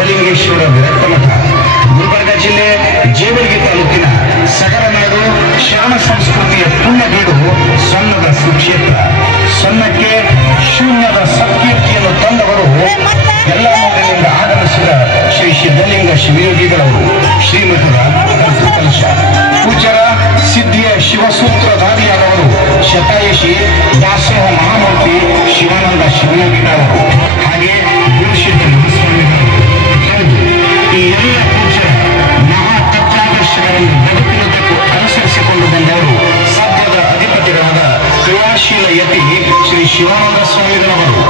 ಸಿದ್ಧಲಿಂಗೇಶ್ವರ ವಿರಕ್ತ ಮಠ, ಗುಲ್ಬರ್ಗ ಜಿಲ್ಲೆ ಜೇವರ್ಗಿ ತಾಲೂಕಿನ ಸಗರನಾಡು ಶ್ಯಾಮ ಸಂಸ್ಕೃತಿಯ ಪುಣ್ಯಬೀಡು ಸೊನ್ನದ ಸುಕ್ಷೇತ್ರ. ಸೊನ್ನಕ್ಕೆ ಶೂನ್ಯದ ಸತ್ಕೀರ್ತಿಯನ್ನು ತಂದವರು ಎಲ್ಲ ಮೂಲೆಯಿಂದ ಆಗಮಿಸಿದ ಶ್ರೀ ಸಿದ್ಧಲಿಂಗ ಶಿವಯೋಗಿಗಳವರು. ಶ್ರೀಮಠದ ಕಲಶ ಪೂಜ್ಯರ ಸಿದ್ಧಿಯ ಶಿವಸೂತ್ರಧಾರಿಯಾದವರು ಶತಾಯುಷಿ ದಾಸೋಹ ಮಹಾಮೂರ್ತಿ ಶಿವಾನಂದ ಶಿವಯೋಗಿಗಳವರು. ಹಾಗೆ ಗುರುಸಿದ್ಧ ಮಹಾಸ್ವಾಮಿಗಳು. ಈ ಎಲ್ಲ ಪೂಜ್ಯರ ಮಹಾ ತತ್ವಾದರ್ಶಗಳನ್ನು ಬದುಕಿನುದ್ದಕ್ಕೂ ಅನುಸರಿಸಿಕೊಂಡು ಬಂದವರು ಸದ್ಯದ ಅಧಿಪತಿಗಳಾದ ಕ್ರಿಯಾಶೀಲ ಯತಿ ಶ್ರೀ ಶಿವಾನಂದ ಸ್ವಾಮಿಗಳವರು.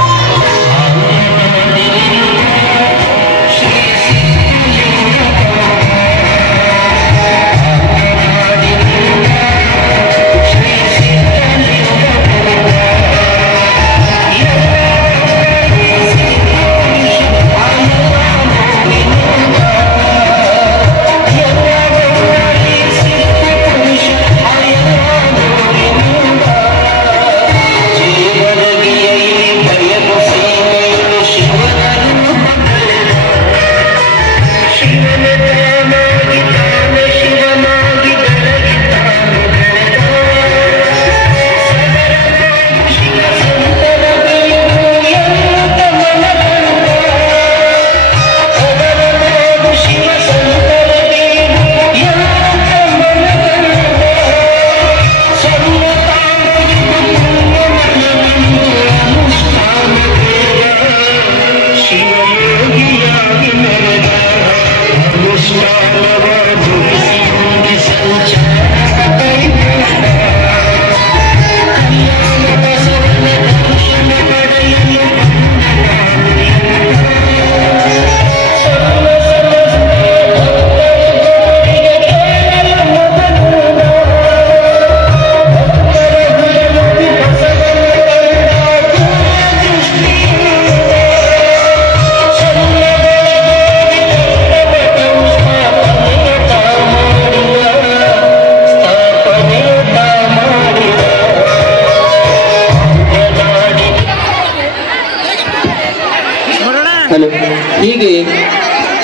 ಹೀಗೆ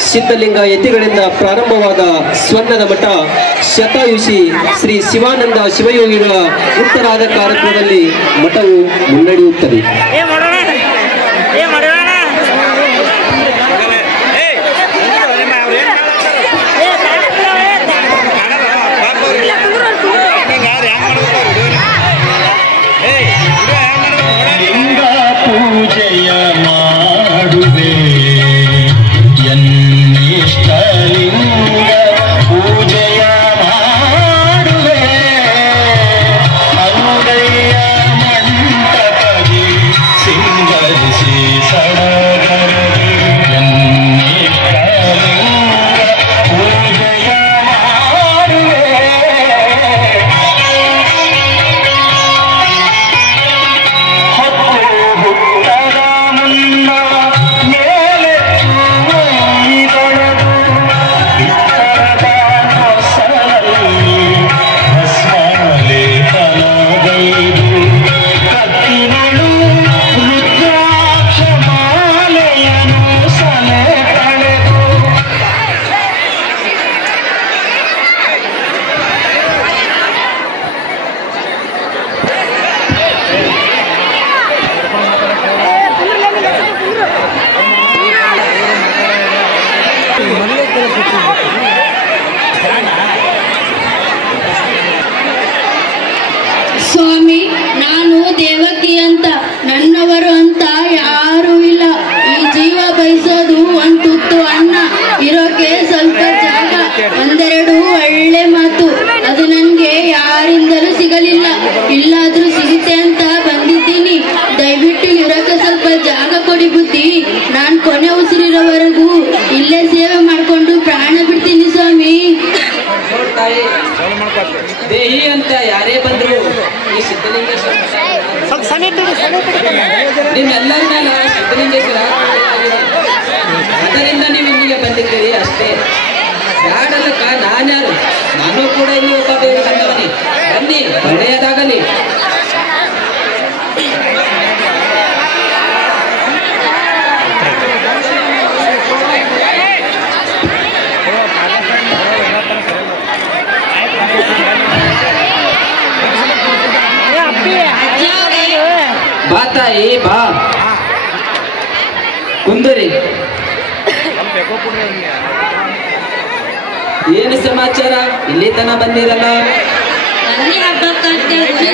ಸಿದ್ಧಲಿಂಗ ಯತಿಗಳಿಂದ ಪ್ರಾರಂಭವಾದ ಸ್ವರ್ಣದ ಮಠ ಶತಾಯುಷಿ ಶ್ರೀ ಶಿವಾನಂದ ಶಿವಯೋಗಿಗಳ ಉತ್ತರಾದ ಕಾರ್ಯಕ್ರಮದಲ್ಲಿ ಮಠವು ಮುನ್ನಡೆಯುತ್ತದೆ. ಪೂಜೆಯ ಮಾಡುವೆ ಪೂಜೆಯ ಮಾಡುವೆ ಅಂಗೈಯ ಮಂಟಪದಿ ಸಿಂಗರಿಸಿ ಸಡಗರದಿ ಪೂಜೆಯ ಮಾಡುವೆ ಹುಟ್ಟದ ಮುನ್ನ ಮೇಲೆ ಸ್ವಾಮಿ, ನಾನು ದೇವಕಿ ಅಂತ, ನನ್ನವರು ಅಂತ ಯಾರೂ ಇಲ್ಲ. ಈ ಜೀವ ಬಯಸೋದು ಒಂದು ತುತ್ತು ಅನ್ನ, ಇರೋಕೆ ಸ್ವಲ್ಪ ಜಾಗ, ಒಂದೆರಡು ಒಳ್ಳೆ ಮಾತು. ಅದು ನನ್ಗೆ ಯಾರಿಂದಲೂ ಸಿಗಲಿಲ್ಲ, ಇಲ್ಲಾದ್ರೂ ಸಿಗುತ್ತೆ ಅಂತ ಬಂದಿದ್ದೀನಿ. ದಯವಿಟ್ಟು ಇರೋಕೆ ಸ್ವಲ್ಪ ಜಾಗ ಕೊಡಿ ಬುದ್ಧಿ. ನಾನ್ ಕೊನೆ ಉಸಿರಿರೋವರೆಗೂ ಇಲ್ಲೇ ಸೇವೆ ಮಾಡ್ಕೊಂಡು ಪ್ರಾಣ ಬಿಡ್ತೀನಿ ಸ್ವಾಮಿ. ದೇಹಿ ಅಂತ ಯಾರೇ ಬಂದ್ರು ಈ ಸಿದ್ಧಲಿಂಗೇಶ್ವರ ನಿಮ್ಮೆಲ್ಲರನ್ನ ಸಿದ್ಧಲಿಂಗೇಶ್ವರ ಅದರಿಂದ ನೀವು ಇಲ್ಲಿಗೆ ಬಂದಿದ್ದೀರಿ ಅಷ್ಟೇ. ಯಾಡದಕ್ಕ ನಾನ್ಯಾರು? ನಾನು ಕೂಡ ಇಲ್ಲಿ ಒಬ್ಬ ಬೇರೆ ಬಂದವನಿ. ಬನ್ನಿ, ಒಳ್ಳೆಯದಾಗಲಿ. ತಾಯಿ ಬಾ ಕುಂದರಿ. ಏನು ಸಮಾಚಾರ, ಇಲ್ಲಿ ತನ ಬಂದಿರಲ್ಲ? ಅಲ್ಲಿ ಹಬ್ಬಕ್ಕಂತ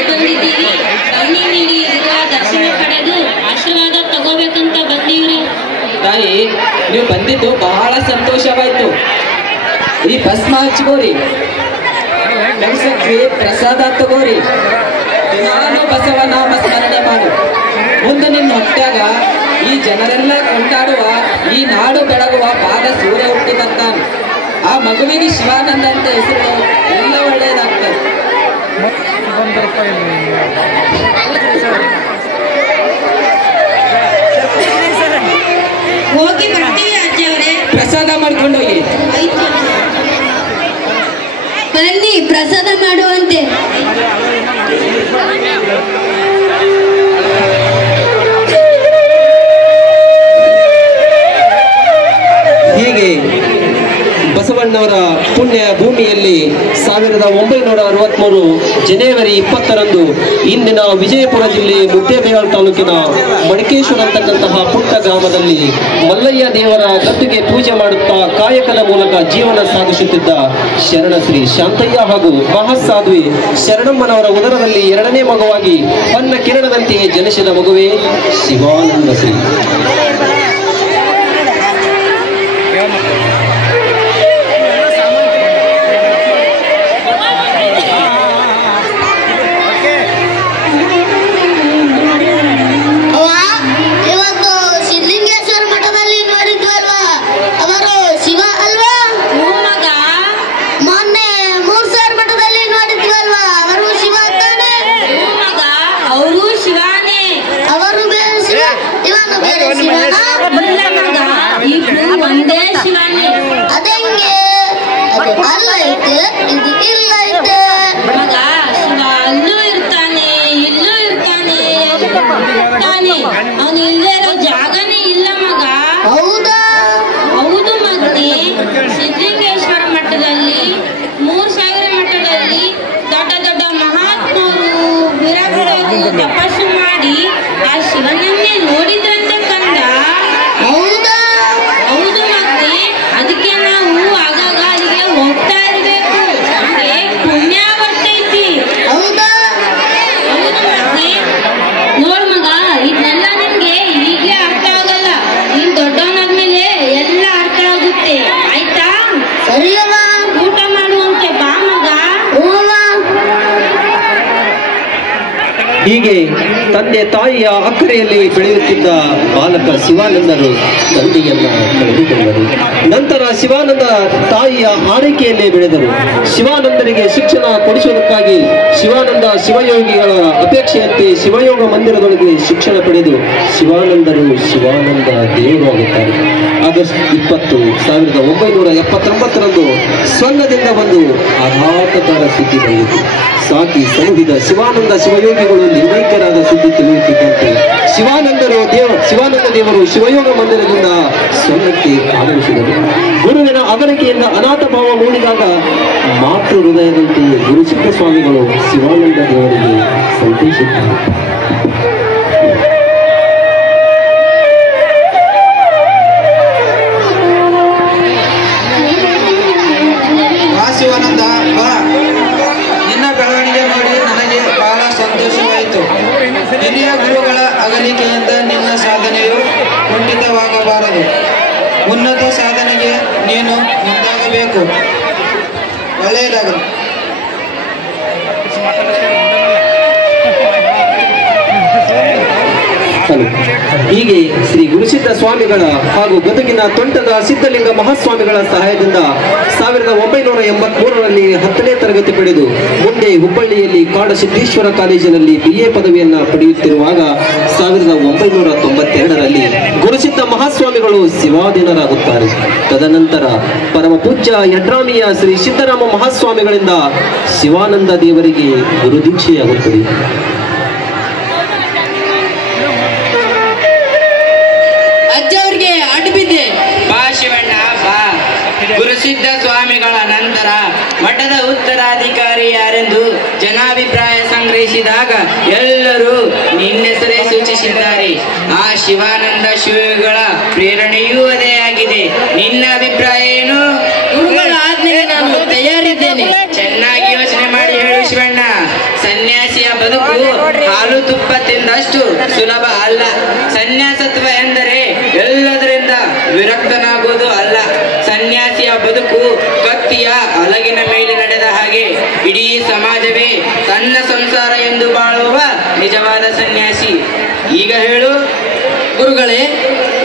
ಬಂದಿದ್ದೀವಿ. ಬನ್ನಿ ನೀಡಿ ಇರುವ ದರ್ಶನ ಪಡೆದು ಆಶೀರ್ವಾದ ತಗೋಬೇಕಂತ ಬಂದೀವ್ರಿ. ತಾಯಿ ನೀವು ಬಂದಿದ್ದು ಬಹಳ ಸಂತೋಷವಾಯ್ತು. ಈ ಭಸ್ಮ ಹಚ್ಕೋರಿ, ಬೆಳ್ಸಕ್ಕೆ ಪ್ರಸಾದ ತಗೋರಿ, ನಾನು ಬಸವ ನಾಮ ಸ್ಮರಣೆ ಮಾಡು. ಮುಂದೆ ನಿನ್ನ ಹೊಟ್ಟಾಗ ಈ ಜನರೆಲ್ಲ ಕೊಂಡಾಡುವ, ಈ ನಾಡು ಬೆಳಗುವ ಬಾಲ ಸೂರ್ಯ ಹುಟ್ಟಿ ಬರ್ತಾನೆ. ಆ ಮಗುವಿಗೆ ಶಿವಾನಂದ ಅಂತ ಹೆಸರು, ಎಲ್ಲ ಒಳ್ಳೆಯದಾಗ್ತದೆ. ಹೋಗಿ ಬರ್ತೀವಿ ಅಜ್ಜಿಯವರೇ. ಪ್ರಸಾದ ಮಾಡ್ಕೊಂಡು ಹೋಗಿ. ಬನ್ನಿ ಪ್ರಸಾದ ಮಾಡುವಂತೆ. ಹೀಗೆ ಬಸವಣ್ಣವರ ಪುಣ್ಯ ಭೂಮಿಯಲ್ಲಿ 1963 ಜನವರಿ 20ರಂದು ಇಂದಿನ ವಿಜಯಪುರ ಜಿಲ್ಲೆ ಮುದ್ದೇಬಿಹಾಳ್ ತಾಲೂಕಿನ ಮಡಿಕೇಶ್ವರ ಅಂತಕ್ಕಂತಹ ಪುಟ್ಟ ಗ್ರಾಮದಲ್ಲಿ ಮಲ್ಲಯ್ಯ ದೇವರ ಗದ್ದುಗೆ ಪೂಜೆ ಮಾಡುತ್ತಾ ಕಾಯಕದ ಮೂಲಕ ಜೀವನ ಸಾಗಿಸುತ್ತಿದ್ದ ಶರಣ ಶ್ರೀ ಶಾಂತಯ್ಯ ಹಾಗೂ ಮಹಾಸಾಧ್ವಿ ಶರಣಮ್ಮನವರ ಉದರದಲ್ಲಿ 2ನೇ ಮಗುವಾಗಿ ಹೊನ್ನ ಕಿರಣದಂತೆಯೇ ಜನಿಸಿದ ಮಗುವೇ ಶಿವಾನಂದ ಶ್ರೀ. ಒಂದೇ ಶಿವನೇ. ಅದಂಗೆ ಅಲ್ಲ ಐತೆ, ಇದು ಇಲ್ಲ ಐತೆ. ಮಗ ಶಿವ ಅಲ್ಲೂ ಇರ್ತಾನೆ, ಇಲ್ಲೂ ಇರ್ತಾನೆ, ಇರ್ತಾನೆ. ಅವನು ಇಲ್ಲೇ ಇರೋ ಜಾಗನೇ ಇಲ್ಲ ಮಗ. ಹೌದಾ? ಹೌದು ಮಗನೇ. ಸಿದ್ಧಲಿಂಗೇಶ್ವರ ಮಠದಲ್ಲಿ 3000 ಮಠದಲ್ಲಿ ದೊಡ್ಡ ದೊಡ್ಡ ಮಹಾತ್ಮರು ಬಿರಬಿರರು ತಪಸ್ಸು ಮಾಡಿ ಆ ಶಿವನನ್ನೇ ನೋಡಿದ್ರಂತೆ ಕಂದ. ಹೌದಾ? ಹೌದು ಮಗನೇ. ಅದಕ್ಕೆ ನಾವು ಆಗಾಗ ಅಲ್ಲಿಗೆ ಹೋಗ್ತಾ ಇರ್ಬೇಕು, ನಮಗೆ ಪುಣ್ಯ ಬರ್ತೈತಿ. ಹೌದಾ? ಹೌದು ಮಗನೇ. ನೋಡ್ ಮಗ, ಇದನ್ನೆಲ್ಲ ನಿಮ್ಗೆ ಈಗಲೇ ಅರ್ಥ ಆಗಲ್ಲ. ನೀನ್ ದೊಡ್ಡವನಾದ್ಮೇಲೆ ಎಲ್ಲ ಅರ್ಥ ಆಗುತ್ತೆ, ಆಯ್ತಾ? ಸರಿಯಮ್ಮ. ಊಟ ಮಾಡುವಂತೆ ಬಾ ಮಗ. ಹೀಗೆ ತಂದೆ ತಾಯಿಯ ಅಕ್ಕರೆಯಲ್ಲಿ ಬೆಳೆಯುತ್ತಿದ್ದ ಬಾಲಕ ಶಿವಾನಂದರು ತಂದೆಯನ್ನ ಕಳೆದುಕೊಂಡರು. ನಂತರ ಶಿವಾನಂದ ತಾಯಿಯ ಆರೈಕೆಯಲ್ಲೇ ಬೆಳೆದರು. ಶಿವಾನಂದರಿಗೆ ಶಿಕ್ಷಣ ಕೊಡಿಸುವುದಕ್ಕಾಗಿ ಶಿವಾನಂದ ಶಿವಯೋಗಿಗಳ ಅಪೇಕ್ಷೆಯಂತೆ ಶಿವಯೋಗ ಮಂದಿರದೊಳಗೆ ಶಿಕ್ಷಣ ಪಡೆದು ಶಿವಾನಂದರು ಶಿವಾನಂದ ದೇವರಾಗುತ್ತಾರೆ. ಆಗಸ್ಟ್ 20, 1979ರಂದು ಸ್ವರ್ಗದಿಂದ ಒಂದು ಆಘಾತಕರ ಸುದ್ದಿ ಬಂದಿತು. ಸಾಕಿ ಸಲುಹಿದ ಶಿವಾನಂದ ಶಿವಯೋಗಿಗಳು ಲಿಂಗೈಕ್ಯರಾದ ಸುದ್ದಿ ತಿಳಿಯುತ್ತಿದ್ದಂತೆ ಶಿವಾನಂದ ದೇವರು ಶಿವಯೋಗ ಮಂದಿರದಿಂದ ಸ್ವರ್ಗಕ್ಕೆ ಆಗಮಿಸಿದರು. ಗುರುವಿನ ಅಗಲಿಕೆಯಿಂದ ಅನಾಥ ಭಾವ ಮೂಡಿದಾಗ ಮಾತೃ ಹೃದಯದಂತೆ ಗುರುಸಿದ್ಧ ಸ್ವಾಮಿಗಳು ಶಿವಾನಂದ ದೇವರಿಗೆ ಸಂತೈಸಿದ್ದಾರೆ. ಶಿವಾನಂದ ಬಾ, ನಿನ್ನ ಬೆಳವಣಿಗೆ ನೋಡಿ ನನಗೆ ಬಹಳ ಸಂತೋಷವಾಯಿತು. ಹಿರಿಯ ಗುರುಗಳ ಅಗಲಿಕೆಯಿಂದ ನಿನ್ನ ಸಾಧನೆಯು ಕುಂಠಿತವಾಗಬಾರದು. ಉನ್ನತ ಸಾಧನೆಗೆ ನೀನು ಮುಂದಾಗಬೇಕು. ಒಳ್ಳೆಯದಾಗಲಿ. ಹೀಗೆ ಶ್ರೀ ಗುರುಸಿದ್ಧ ಸ್ವಾಮಿಗಳ ಹಾಗೂ ಗದಗಿನ ತೊಂಟದ ಸಿದ್ಧಲಿಂಗ ಮಹಾಸ್ವಾಮಿಗಳ ಸಹಾಯದಿಂದ 1983ರಲ್ಲಿ 10ನೇ ತರಗತಿ ಪಡೆದು ಮುಂದೆ ಹುಬ್ಬಳ್ಳಿಯಲ್ಲಿ ಕಾಡಸಿದ್ದೇಶ್ವರ ಕಾಲೇಜಿನಲ್ಲಿ BA ಪದವಿಯನ್ನ ಪಡೆಯುತ್ತಿರುವಾಗ 1992ರಲ್ಲಿ ಗುರುಸಿದ್ಧ ಮಹಾಸ್ವಾಮಿಗಳು ಶಿವಾಧೀನರಾಗುತ್ತಾರೆ. ತದನಂತರ ಪರಮ ಪೂಜ್ಯ ಯಡ್ರಾಮಿಯ ಶ್ರೀ ಸಿದ್ದರಾಮ ಮಹಾಸ್ವಾಮಿಗಳಿಂದ ಶಿವಾನಂದ ದೇವರಿಗೆ ಗುರುದೀಕ್ಷೆಯಾಗುತ್ತದೆ. ಗುರುಸಿದ್ಧ ಸ್ವಾಮಿಗಳ ನಂತರ ಮಠದ ಉತ್ತರಾಧಿಕಾರಿ ಯಾರೆಂದು ಜನಾಭಿಪ್ರಾಯ ಸಂಗ್ರಹ ಆಗ್ರಹಿಸಿದಾಗ ಎಲ್ಲರೂ ನಿನ್ನೆಸರೇ ಸೂಚಿಸಿದ್ದಾರೆ. ಆ ಶಿವಾನಂದ ಶಿವಗಳ ಪ್ರೇರಣೆಯೂ ಅದೇ ಆಗಿದೆ. ನಿನ್ನ ಅಭಿಪ್ರಾಯ ಏನು? ಗುರುಗಳ ಆಜ್ಞೆಗೆ ನಾನು ತಯಾರಿದ್ದೇನೆ. ಚೆನ್ನಾಗಿ ಯೋಚನೆ ಮಾಡಿ ಹೇಳು ಶಿವಣ್ಣ. ಸನ್ಯಾಸಿಯ ಬದುಕು ಹಾಲು ತುಪ್ಪ ತಿಂದಷ್ಟು ಸುಲಭ ಅಲ್ಲ. ಸನ್ಯಾಸತ್ವ ಎಂದರೆ ಎಲ್ಲದರಿಂದ ವಿರಕ್ತನಾಗುವುದು ಅಲ್ಲ. ಸನ್ಯಾಸಿಯ ಬದುಕು ಕತ್ತಿಯ ಅಲಗಿನ ಮೇಲೆ ನಡೆದ ಹಾಗೆ. ಇಡೀ ಸಮಾಜವೇ ತನ್ನ ಸಂಸಾರ ಎಂದು ಬಾಳುವ ನಿಜವಾದ ಸನ್ಯಾಸಿ. ಈಗ ಹೇಳು. ಗುರುಗಳೇ,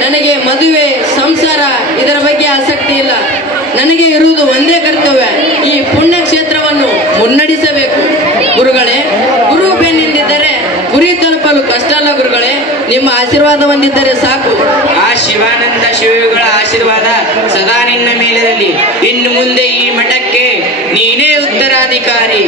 ನನಗೆ ಮದುವೆ ಸಂಸಾರ ಇದರ ಬಗ್ಗೆ ಆಸಕ್ತಿ ಇಲ್ಲ. ನನಗೆ ಇರುವುದು ಒಂದೇ ಕರ್ತವ್ಯ, ಈ ಪುಣ್ಯ ಕ್ಷೇತ್ರವನ್ನು ಮುನ್ನಡೆಸಬೇಕು. ಗುರುಗಳೇ, ಗುರು ಬೆನ್ನಿಂದಿದ್ದರೆ ಗುರಿ ತಲುಪಲು ಕಷ್ಟ ಅಲ್ಲ ಗುರುಗಳೇ. ನಿಮ್ಮ ಆಶೀರ್ವಾದ ಹೊಂದಿದ್ದರೆ ಸಾಕು. ಆ ಶಿವಾನಂದ ಶಿವಗಳ ಆಶೀರ್ವಾದ ಸದಾ ನಿನ್ನ ಮೇಲಿರಲಿ. ಇನ್ನು ಮುಂದೆ ಈ ಮಠಕ್ಕೆ ನೀನೇ ಉತ್ತರಾಧಿಕಾರಿ.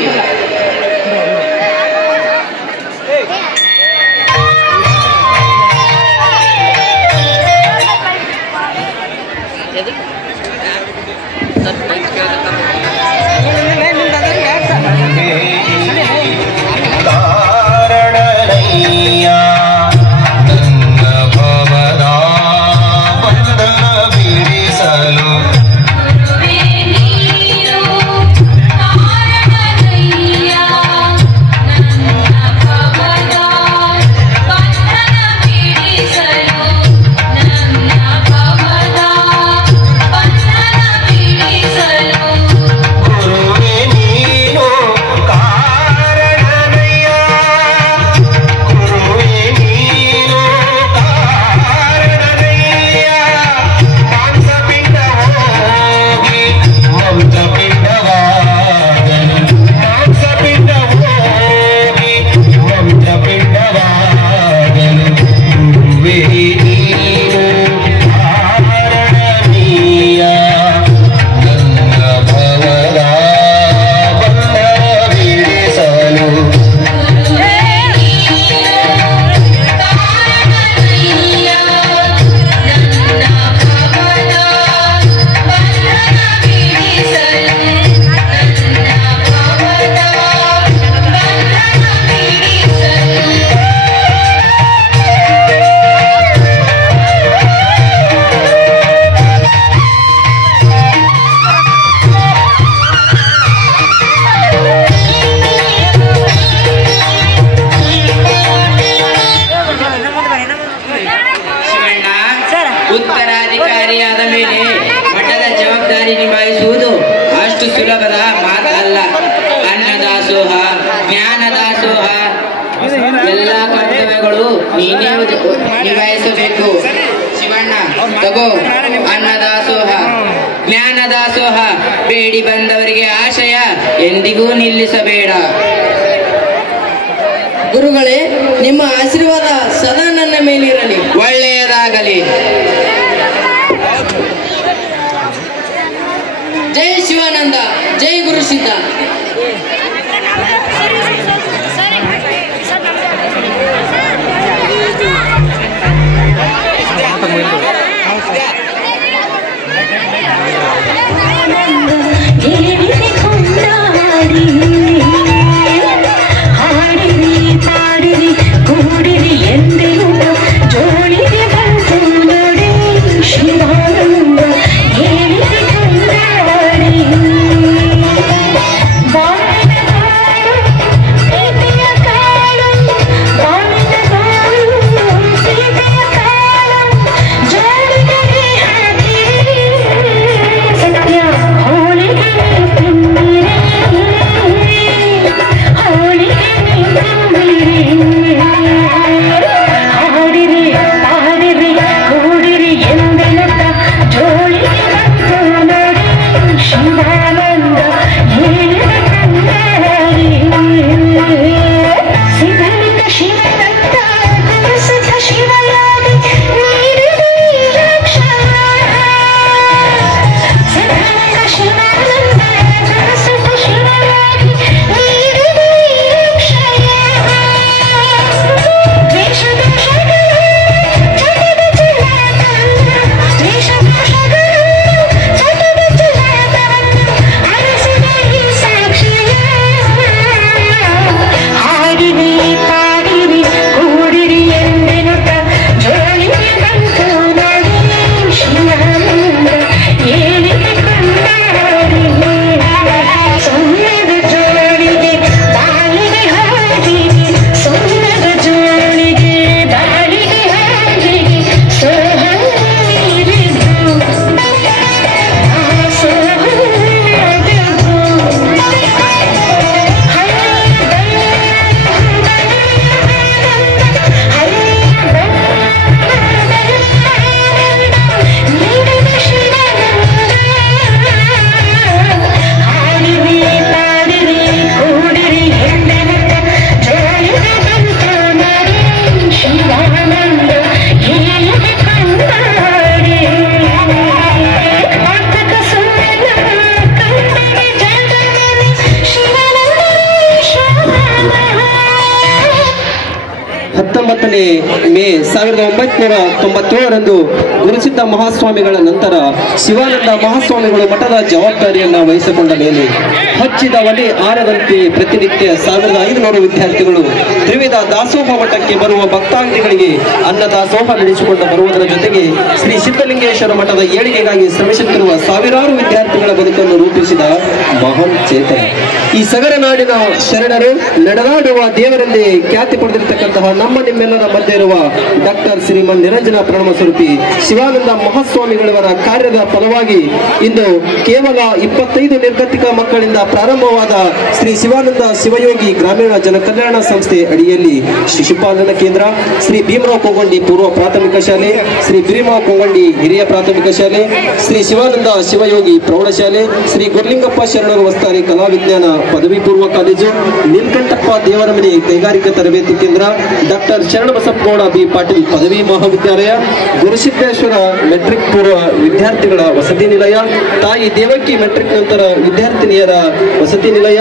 ಉತ್ತರಾಧಿಕಾರಿಯಾದ ಮೇಲೆ ಮಠದ ಜವಾಬ್ದಾರಿ ನಿಭಾಯಿಸುವುದು ಅಷ್ಟು ಸುಲಭದ ಮಾತಲ್ಲ. ಅನ್ನದಾಸೋಹ, ಜ್ಞಾನದಾಸೋಹ ಎಲ್ಲ ಕರ್ತವ್ಯಗಳು ನೀನೇ ನಿಭಾಯಿಸಬೇಕು. ಶಿವಣ್ಣ ತಗೋ ಅನ್ನದಾಸೋಹ, ಜ್ಞಾನದಾಸೋಹ. ಬೇಡಿ ಬಂದವರಿಗೆ ಆಶಯ ಎಂದಿಗೂ ನಿಲ್ಲಿಸಬೇಡ. ಗುರುಗಳೇ, ನಿಮ್ಮ ಆಶೀರ್ವಾದ ಸದಾ ನನ್ನ ಮೇಲಿರಲಿ. ಒಳ್ಳೆಯದಾಗಲಿ. ಜೈ ಶಿವಾನಂದ, ಜೈ ಗುರು ಸಿದ್ಧ. ಮೇ 1997ರಂದು ಗುರುಸಿದ್ಧ ಮಹಾಸ್ವಾಮಿಗಳ ನಂತರ ಶಿವಾನಂದ ಮಹಾಸ್ವಾಮಿಗಳು ಮಠದ ಜವಾಬ್ದಾರಿಯನ್ನ ವಹಿಸಿಕೊಂಡ ಮೇಲೆ ಹಚ್ಚಿದ ಒಲೆ ಆರದಂತೆ ಪ್ರತಿನಿತ್ಯ 1500 ವಿದ್ಯಾರ್ಥಿಗಳು ತ್ರಿವಿಧ ದಾಸೋಹ ಮಠಕ್ಕೆ ಬರುವ ಭಕ್ತಾದಿಗಳಿಗೆ ಅನ್ನ ದಾಸೋಹ ನಡೆಸಿಕೊಂಡು ಬರುವುದರ ಜೊತೆಗೆ ಶ್ರೀ ಸಿದ್ಧಲಿಂಗೇಶ್ವರ ಮಠದ ಏಳಿಗೆಗಾಗಿ ಶ್ರಮಿಸುತ್ತಿರುವ ಸಾವಿರಾರು ವಿದ್ಯಾರ್ಥಿಗಳ ಬದುಕನ್ನು ರೂಪಿಸಿದ ಮಹಾನ್ ಚೇತನ. ಈ ಸಗರ ನಾಡಿನ ಶರಣರು ನಡೆದಾಡುವ ದೇವರಲ್ಲಿ ಖ್ಯಾತಿ ಪಡೆದಿರತಕ್ಕಂತಹ ನಮ್ಮ ನಿಮ್ಮೆಲ್ಲರ ಮಧ್ಯೆ ಇರುವ ಡಾಕ್ಟರ್ ಶ್ರೀಮನ್ ನಿರಂಜನ ಪ್ರಣವ ಸ್ವರೂಪಿ ಶಿವಾನಂದ ಮಹಾಸ್ವಾಮಿಗಳವರ ಕಾರ್ಯದ ಫಲವಾಗಿ ಇಂದು ಕೇವಲ 25 ನಿರ್ಗತಿಕ ಮಕ್ಕಳಿಂದ ಪ್ರಾರಂಭವಾದ ಶ್ರೀ ಶಿವಾನಂದ ಶಿವಯೋಗಿ ಗ್ರಾಮೀಣ ಜನಕಲ್ಯಾಣ ಸಂಸ್ಥೆ ಅಡಿಯಲ್ಲಿ ಶಿಶುಪಾಲನಾ ಕೇಂದ್ರ, ಶ್ರೀ ಭೀಮರಾವ್ ಕೊಂಗಂಡಿ ಪೂರ್ವ ಪ್ರಾಥಮಿಕ ಶಾಲೆ, ಶ್ರೀ ಭೀಮರಾವ್ ಕೊಂಗಂಡಿ ಹಿರಿಯ ಪ್ರಾಥಮಿಕ ಶಾಲೆ, ಶ್ರೀ ಶಿವಾನಂದ ಶಿವಯೋಗಿ ಪ್ರೌಢಶಾಲೆ, ಶ್ರೀ ಗುರುಲಿಂಗಪ್ಪ ಶರಣರು ವಸ್ತಾರಿ ಕಲಾ ವಿಜ್ಞಾನ ಪದವಿ ಪೂರ್ವ ಕಾಲೇಜು, ನೀಲಕಂಠಪ್ಪ ದೇವರಮನೆ ಕೈಗಾರಿಕಾ ತರಬೇತಿ ಕೇಂದ್ರ, ಡಾಕ್ಟರ್ ಶರಣಬಸಪ್ಪಗೌಡ ಬಿ ಪಾಟೀಲ್ ಪದವಿ ಮಹಾವಿದ್ಯಾಲಯ, ಗುರುಸಿದ್ದೇಶ್ವರ ಮೆಟ್ರಿಕ್ ಪೂರ್ವ ವಿದ್ಯಾರ್ಥಿಗಳ ವಸತಿ ನಿಲಯ, ತಾಯಿ ದೇವಕ್ಕಿ ಮೆಟ್ರಿಕ್ ನಂತರ ವಿದ್ಯಾರ್ಥಿನಿಯರ ವಸತಿ ನಿಲಯ,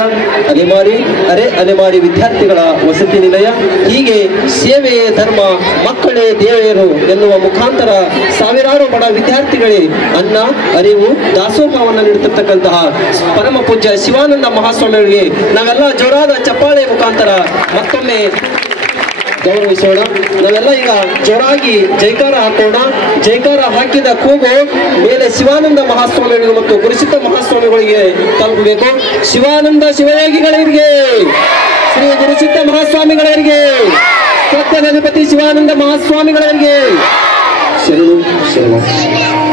ಅಲೆಮಾರಿ ವಿದ್ಯಾರ್ಥಿಗಳ ವಸತಿ ನಿಲಯ, ಹೀಗೆ ಸೇವೆಯೇ ಧರ್ಮ ಮಕ್ಕಳೇ ದೇವರು ಎನ್ನುವ ಮುಖಾಂತರ ಸಾವಿರಾರು ಬಡ ವಿದ್ಯಾರ್ಥಿಗಳೇ ಅನ್ನ ಅರಿವು ದಾಸೋಹವನ್ನು ನೀಡುತ್ತಿರ್ತಕ್ಕಂತಹ ಪರಮ ಪೂಜ್ಯ ಶಿವಾನಂದ ಮಹಾಸ್ವಾಮಿಗಳಿಗೆ ನಾವೆಲ್ಲ ಜೋರಾದ ಚಪ್ಪಾಳೆ ಮುಖಾಂತರ ಮತ್ತೊಮ್ಮೆ ಗೌರವಿಸೋಣ. ನಾವೆಲ್ಲ ಈಗ ಜೋರಾಗಿ ಜೈಕಾರ ಹಾಕೋಣ. ಜೈಕಾರ ಹಾಕಿದ ಕೂಗು ಮೇಲೆ ಶಿವಾನಂದ ಮಹಾಸ್ವಾಮಿಗಳಿಗೆ ಮತ್ತು ಗುರುಸಿದ್ಧ ಮಹಾಸ್ವಾಮಿಗಳಿಗೆ ತಲುಪಬೇಕು. ಶಿವಾನಂದ ಶಿವಯೋಗಿಗಳಿಗೆ, ಶ್ರೀ ಗುರುಸಿದ್ಧ ಮಹಾಸ್ವಾಮಿಗಳಿಗೆ, ಸತ್ಯಗಣಪತಿ ಶಿವಾನಂದ ಮಹಾಸ್ವಾಮಿಗಳಿಗೆ ಶರಣು ಶರಣ.